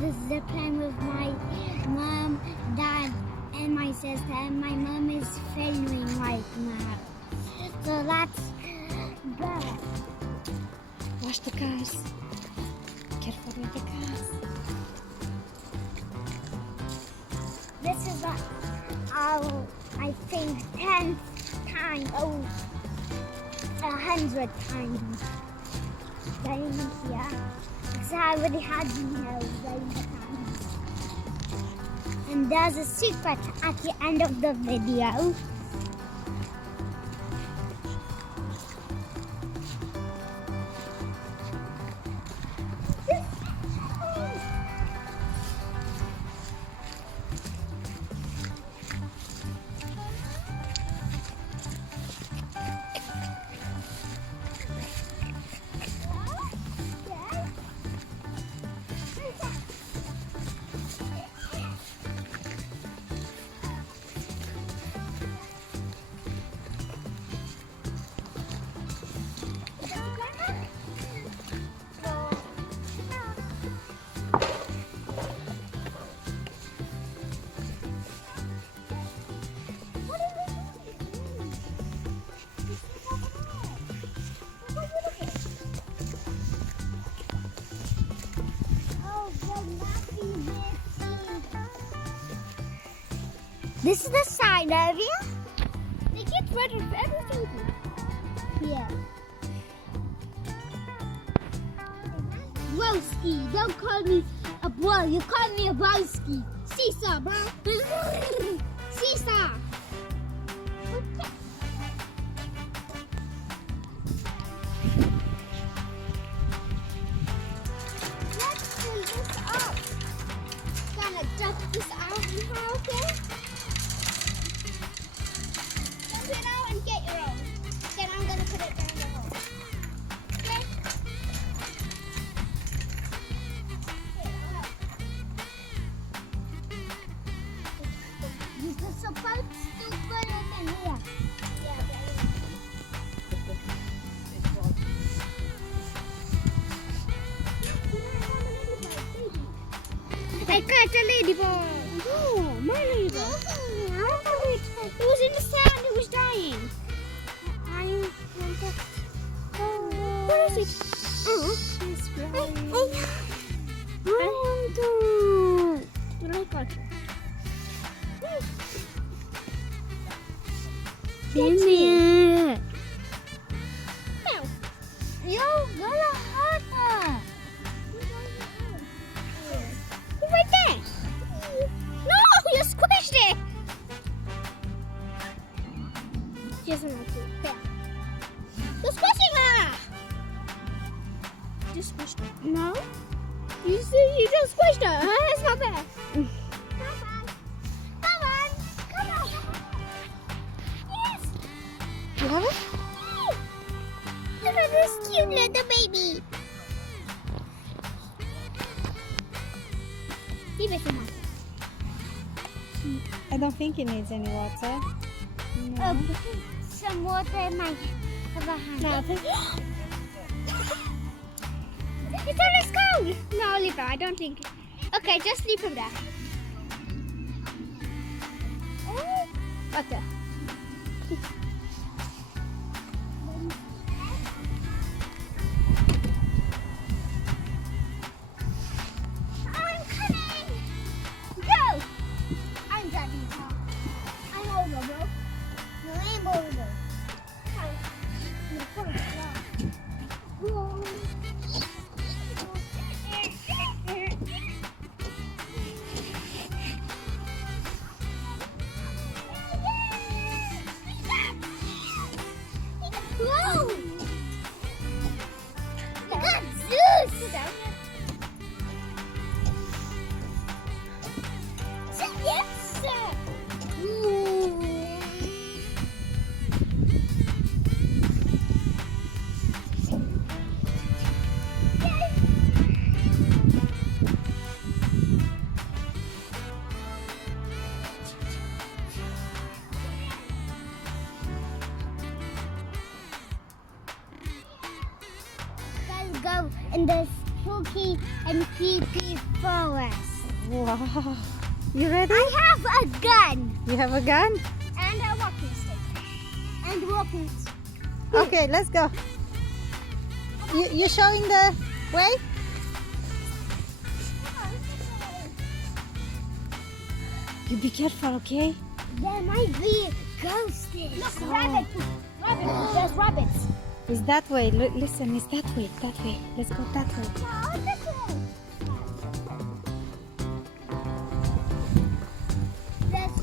the zip line with my mom, dad, and my sister. And my mom is filming right now. So let's go. Watch the cars. Careful with the cars. This is I think 10th time, 100 times going here. Because I already had been here going the times. And there's a secret at the end of the video. This is the side area. They get rid of everything here. Broski, don't call me a bro. You call me a broski. Seesaw, bro. Seesaw. Let's fill this up. Gonna dump this out now, okay? Dump it out and get your own. Then I'm gonna put it down the hole. Okay? You're supposed to put it in here. Yeah, I caught a ladybug. Oh, my ladybug. It was in the sand. It was dying. Where is it? Oh, she's flying. I want to. What I got her. Give me it. No. You're gonna hurt her. Right there. No, you squished it. She doesn't like it. There. You're squishing her. You squished her. No. You just squished her. It's not fair. Come on. Come on. Come on. Yes. You have it? Look at this cute little baby. Give it to me. I don't think it needs any water. No. Some water in my hand. No, I think... It's on the cold. No, leave it. I don't think. Okay, just leave him there. Water. I'm coming. Go. I'm driving the car. I'm over, bro. No, I'm over. and creepy forest. Wow. You ready? I have a gun You have a gun? and a walking stick and walking stick. Okay, let's go. You showing the way? You be careful, okay? There might be ghosts. Look, rabbits. Rabbits. There's rabbits. It's that way. Listen, it's that way. That way. Let's go that way. No, this way. There's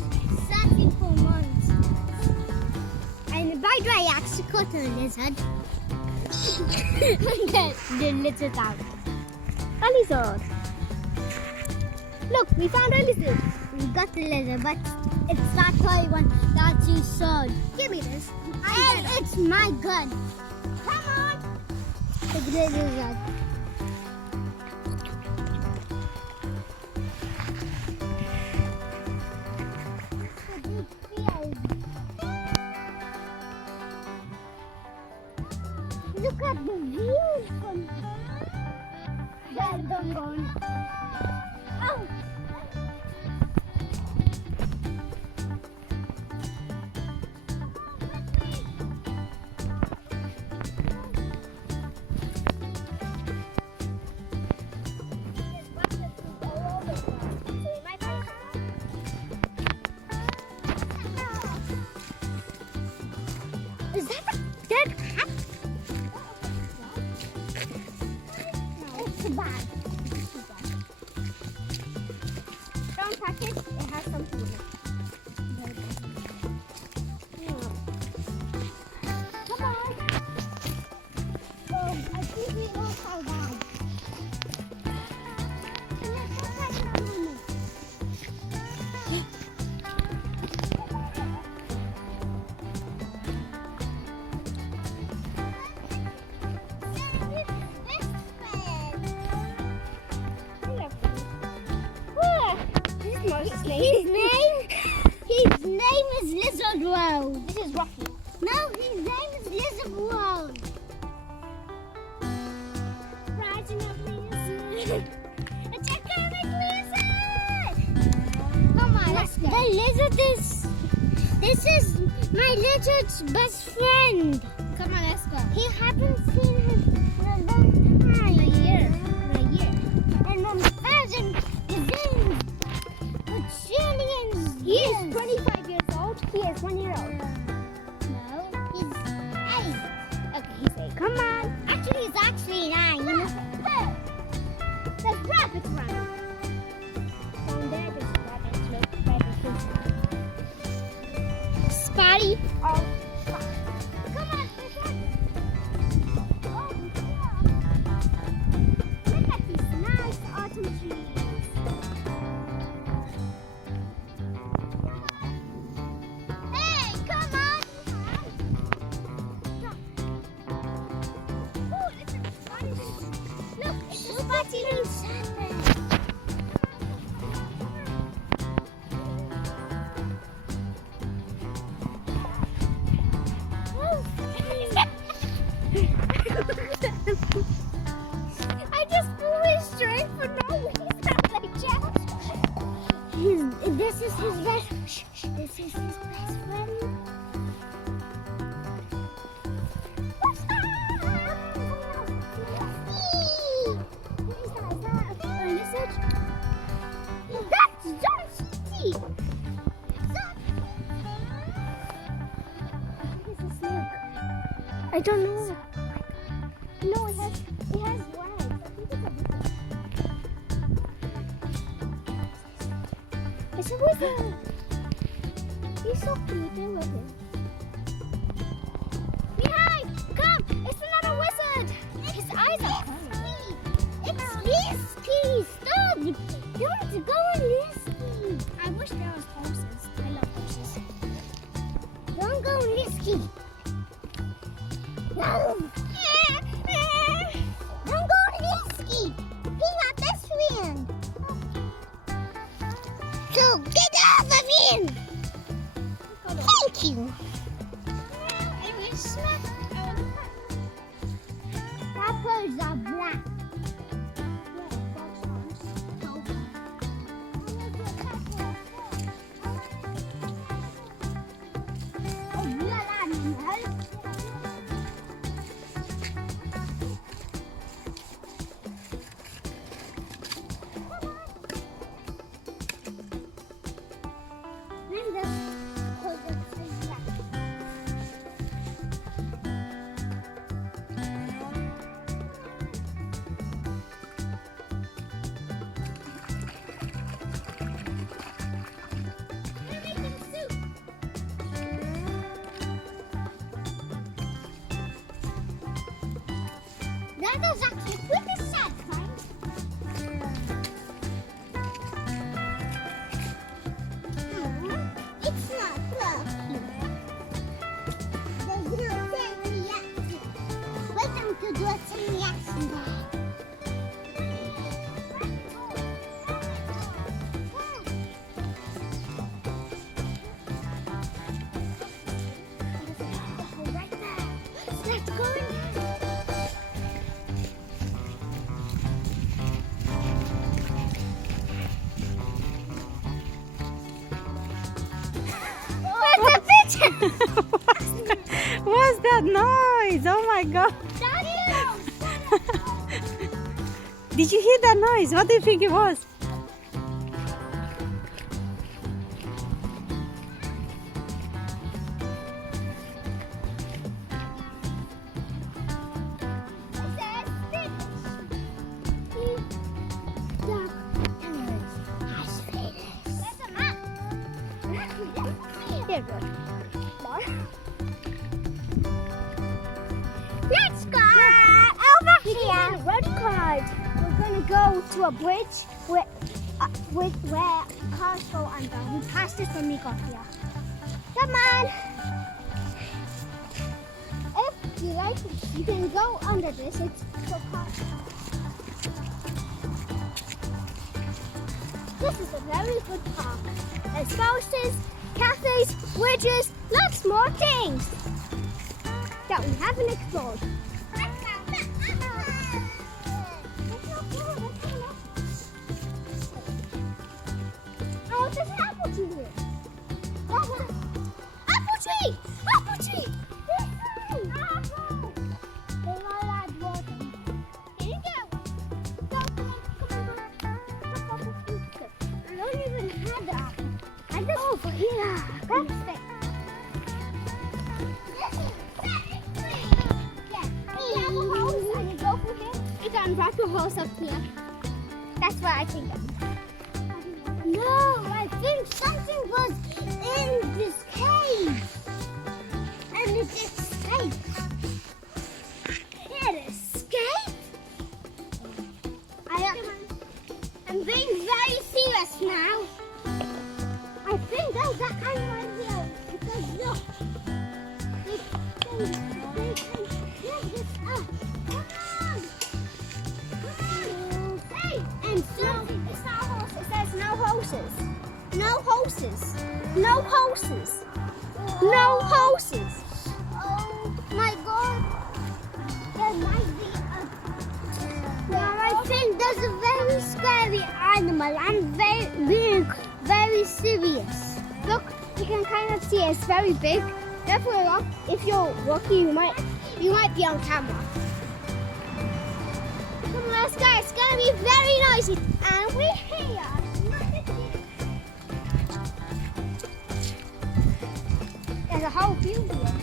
searching for monsters. And by the way, I actually caught a lizard. the lizard out. A lizard. Look, we found a lizard. We got the lizard, but it's that toy one that you saw. Give me this. And it's my gun. Come on. Look at the lizard. Look at the view from there. Don't go on. Oh. Is that a dead cat? It's a bag. Don't touch it. It has something in it. Come on. Oh, I think we all fall down. His name is Lizard World. This is Rocky. No, his name is Lizard World. Rising up lizard. It's a comic lizard. Come on, let's go. The lizard is. This is my lizard's best friend. Come on, let's go. He haven't seen him for a long time. A year. And then thousands, gazillions. He is 25 years old. He is 1 year old. No, he's 8. Okay, he's 8. Come on. Actually, he's actually 9. There's rabbits running. Down there, there's rabbits. Look, rabbits. Spotty. Oh, Spotty. Come on, there's rabbits. Oh, yeah. Look at these nice autumn trees. I just flew his straight for no reason. This is his best. This is his best friend. I don't know. No, it has legs. I think it's a wizard. He's so cute. I love him. Behind! Come! It's another wizard! His eyes are funny. It's risky! Stop! Don't go risky! I wish there was horses. I love horses. Don't go risky! No! Don't go risky! He's my best friend! So get off of him! Thank you! Shadows actually pretty sad, right? It's not fluffy. There's no chain reaction. Wait until do a chain reaction there. Right there. Let's go in there. What's the picture? What's that noise? Oh my god. Did you hear that noise? What do you think it was? Let's go over here. Road card. We're gonna go to a bridge where cars go under. We passed it when we got here. Come on. If you like, you can go under this. It's for cars. This is a very good park. There's houses, cafes, bridges, lots more things that we haven't explored. Oh, there's an apple tree here. Apple tree! Apple tree! Apple! They all add water. Here you go. I don't even have the apple. I just over here. That's it. You can wrap your horse up here. That's what I think. No, I think something was in this cave. And it escaped. It escaped? I'm being very serious now. I think there's an animal here. Because look. They can get this up. Come on! Hey! And so, it's not a horse. It says no horses. No horses. No horses. No horses. Oh my god. There might be a... Now I think there's a very scary animal and being very serious. Look, you can kind of see it's very big. Therefore, if you're lucky, you might be on camera. Come on, let's go. It's gonna be very noisy, and we're here. There's a whole view here.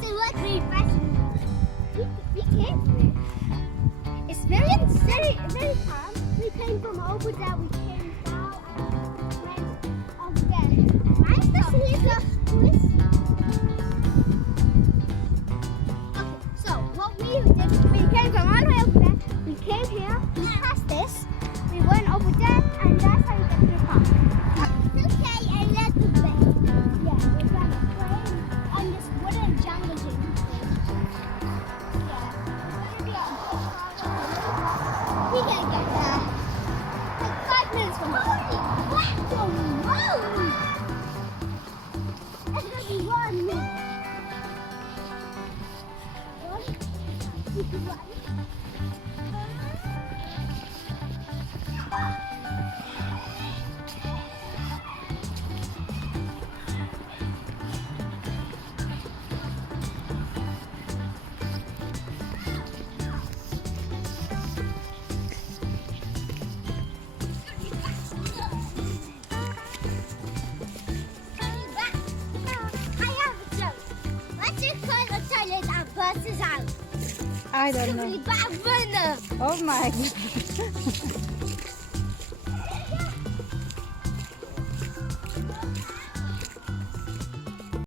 So look, we came for it. It's very calm. We came from over there. We came down and went over there. Nice to see you. Okay, so what we did, we came from all the way over there. We came here. We passed this. We went over there, and that's how we get to the park. Okay, a little bit. Yeah, we're gonna play on this wooden jungle gym thing. Yeah, we're gonna be on we can get there. Like 5 minutes from now. It's gonna be 1 minute. You can run. I don't know. Simply bad runner. Oh my god.